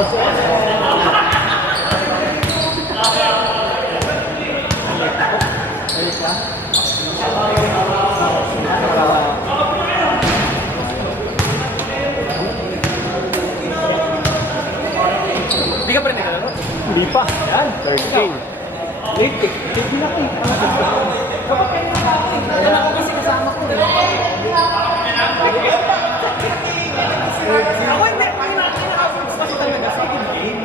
Hindi ka pa rin nakalaro? Hindi pa. Yan. Third game. Late eh. Late na eh. Kapag kayo nakakain, wala ko kasi kasama ko. Ako hindi. Ang nakaka-focus kasi talaga sa second game.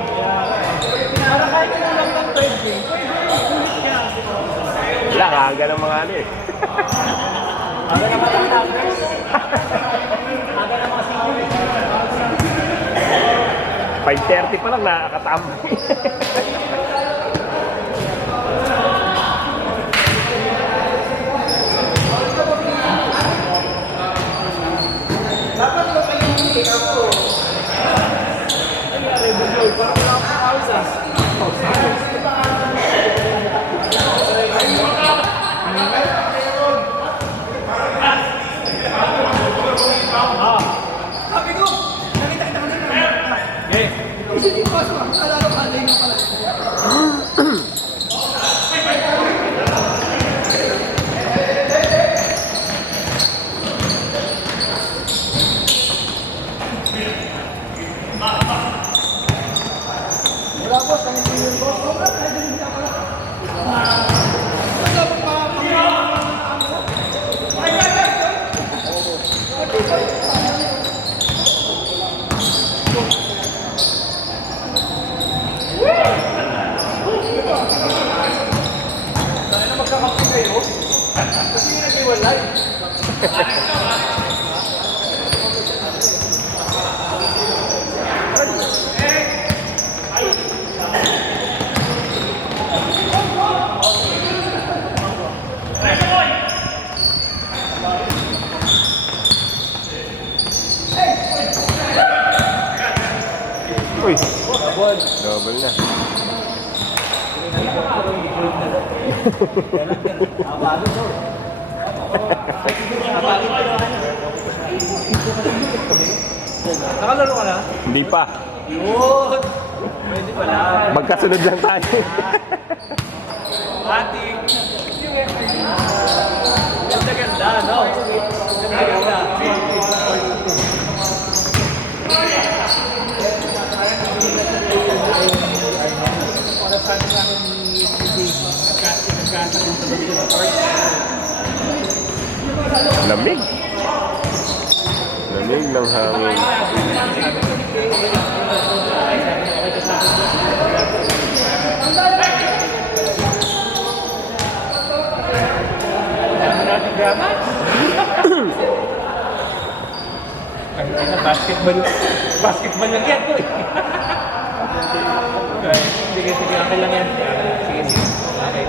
Para kahit ka lang ng third game, ulit ka. Wala, kaaga ng mga ano eh. Aga na matang-tangers. Aga na mga singles. 5:30 pa lang nakakatambay. Dapat mo kayo hindi ako. Parang wala akong pausa. Sabi ko, nakita kita kanina. Yes. Hindi ko asma. Alala ko alay na pala. Wala boss, ang senior ko. Wala, kahit hindi ako lang. Sana na magkakapit kayo. Kasi yung nag-iwalay. Uy, double na. Nakalaro ka na? Hindi pa. Yun! Pwede pala. Magkasunod lang tayo. Ati. Ganda-ganda, no? Ganda-ganda. Para sa akin namin ni Dave, nagkasagin sa Dave. Lamig. Lamig ng hangin. Basketball lang yan, boy. Sige, akin lang yan. Sige. Okay.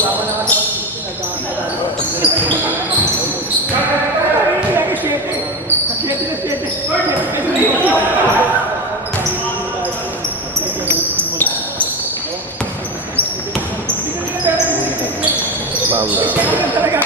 Tama na kasi Bangga. Talaga.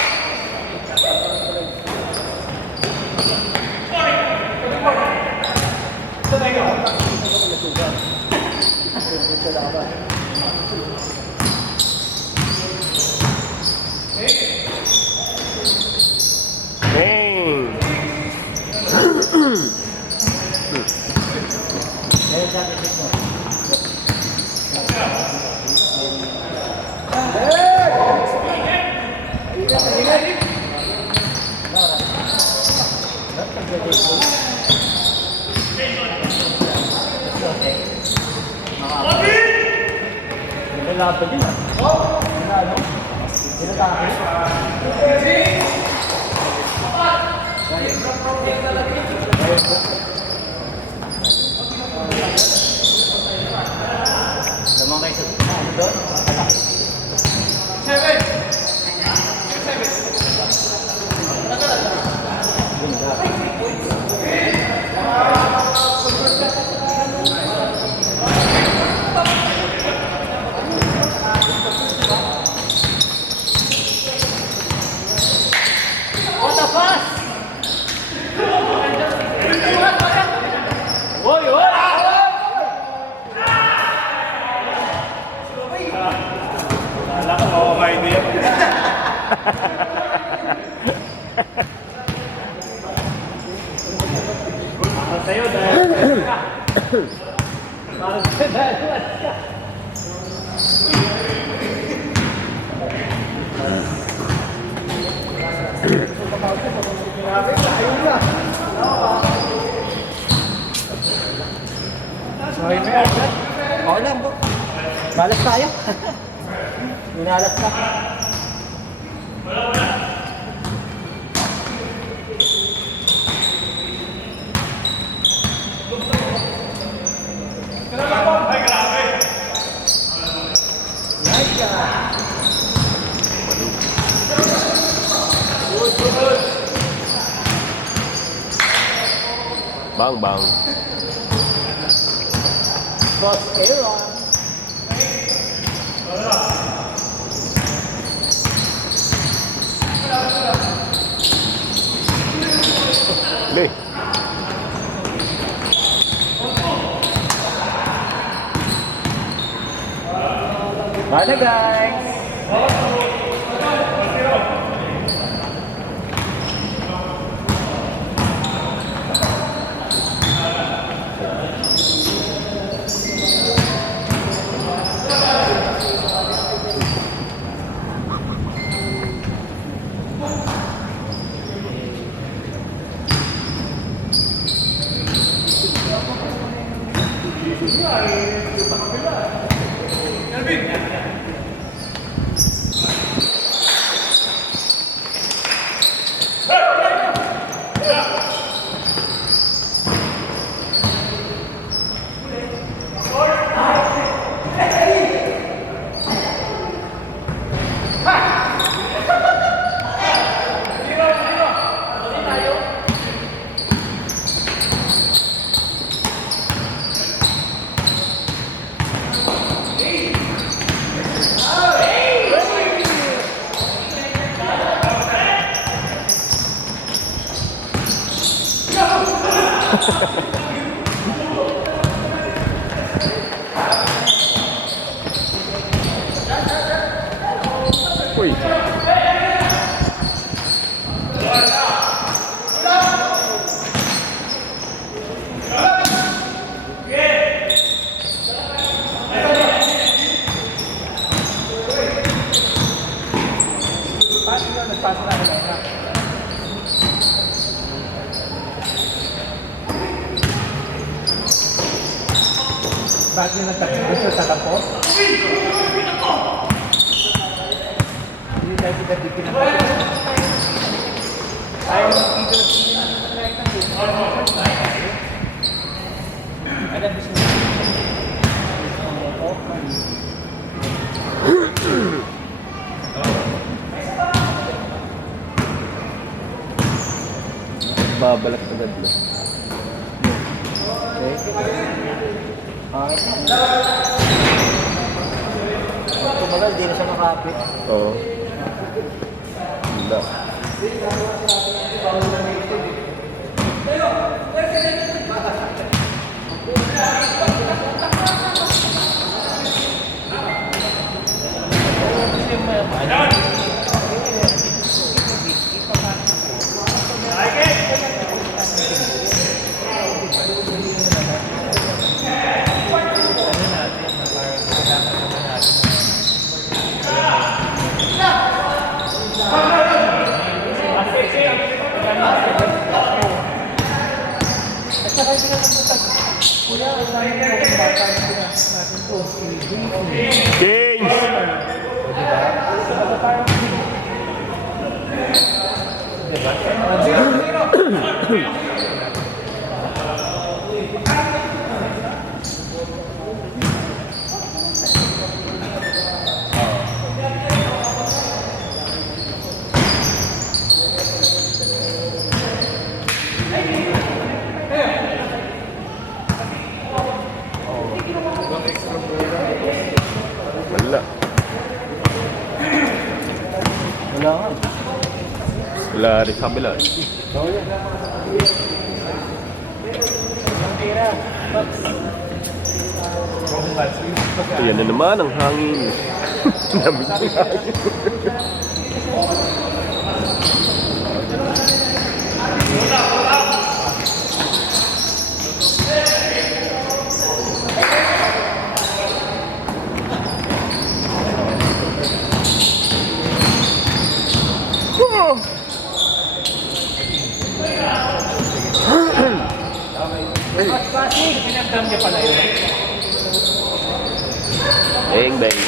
Hey! Laban din ah. Ano? Tinatake. Lamang kayo sa ano doon? Seven! What the fuck? Oy, oy! Wala ka makakain din. Ako sa'yo dahil parang dahil sorry mo yan. Okay lang bro. Balas tayo. Minalas ka. Ay, grabe. Bang, bang. Boss Aaron. Lee. Mana guys? Uy. Paano yun? Nagpasa na ako na. Bakit yung nagtatapos sa tatampo? Hindi tayo pinag-ipin ang ayaw ng pinag-ipin ang alam mo siya. Babalak agad mo. Okay. Tumagal, di na siya makapit. Oo. Ganda. Kings! Wala. Wala nga. Wala rin sa kabila. Ayan na naman ang hangin. Dami ng hangin. Classic! Pinagdam niya pala yun. Bang bang.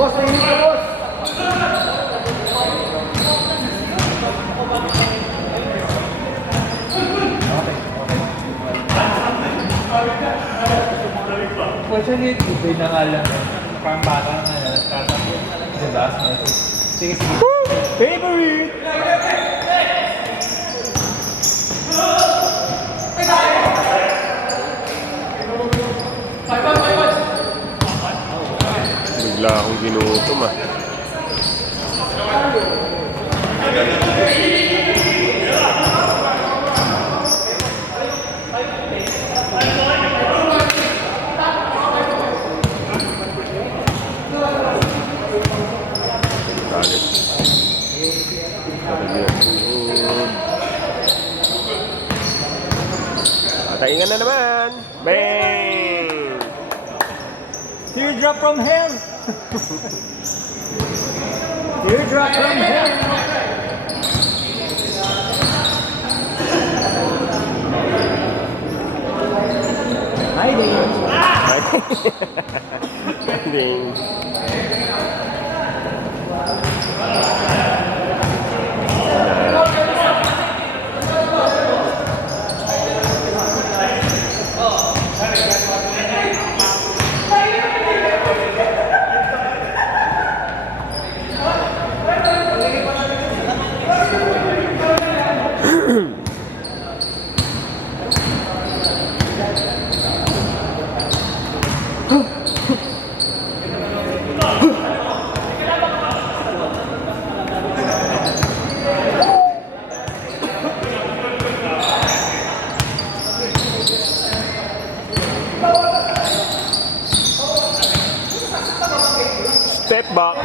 Boss, nahihig ka, boss! Fortunately, ibig na nga lang. Parang bata na nga, nagtatakbo. Diba? Sige, sige. Favorite! Bigla akong ginutom ah. Galit. Patayin na naman. Bang! Teardrop from hell! Teardrop from hell! Hi, Dave! Ding. Step back.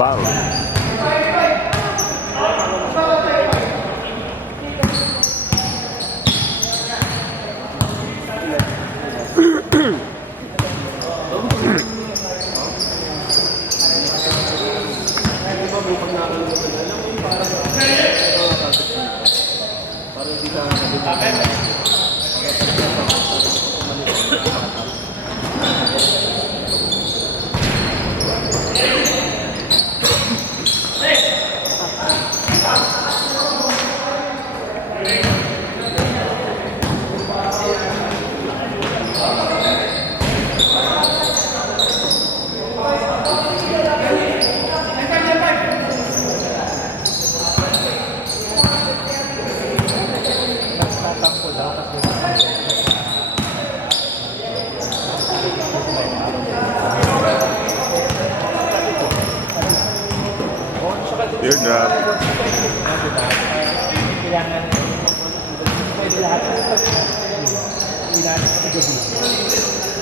Bang. Teardrop. Kailangan pwede lahat ng ilan sa gabi.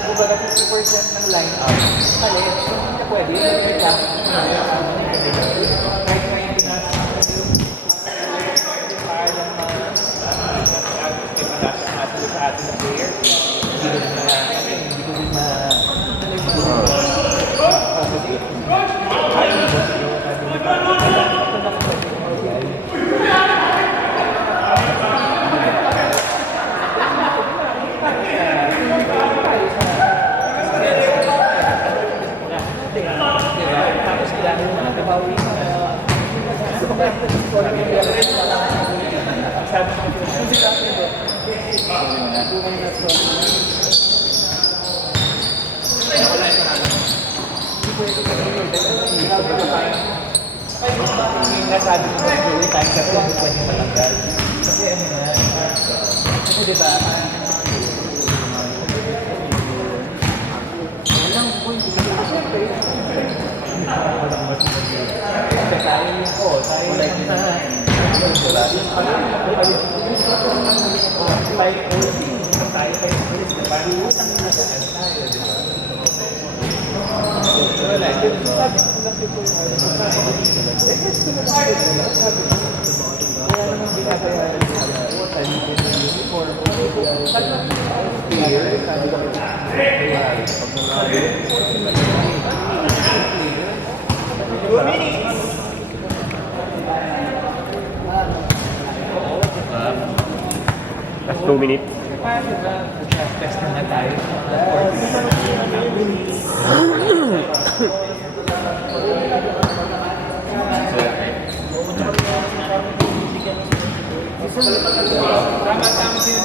Kung baga 50% ng line-up, kaya hindi na pwede, hindi lang. Kahit may pinasa para lang sa atin na player, hindi ko din nasabi ko na yung time kasi hindi pwede malanggal. Kasi ano na, kasi diba, walang point dito. Kasi tayo yung ko, tayo yung tayo parang utang na saan tayo, diba? Wala, sabi ko lang dito yung kaya naman binabayaran ko, talipin ng uniform, clear, sabi ko, That's 2 minutes. paano ba? Test na tayo. Tama-tama sila.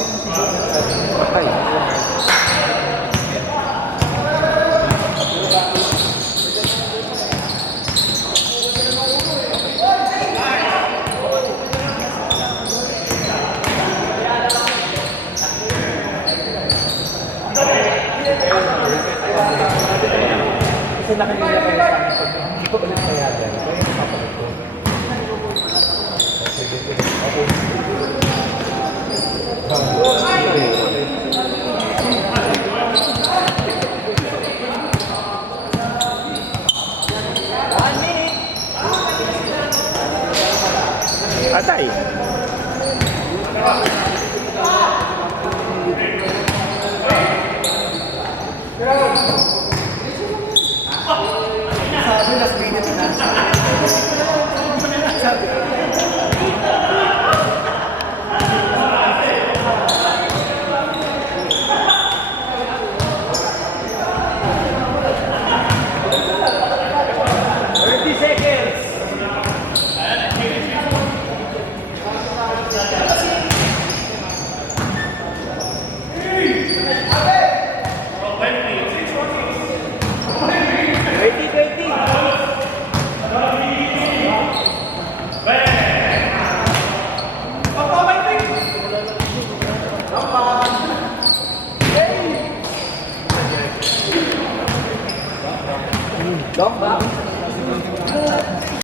Kasi nakanila kayo sa akin pag hindi ko ulit mayagan. Kaya yung papalit ko. Atay. Sabi na minutes na. Don't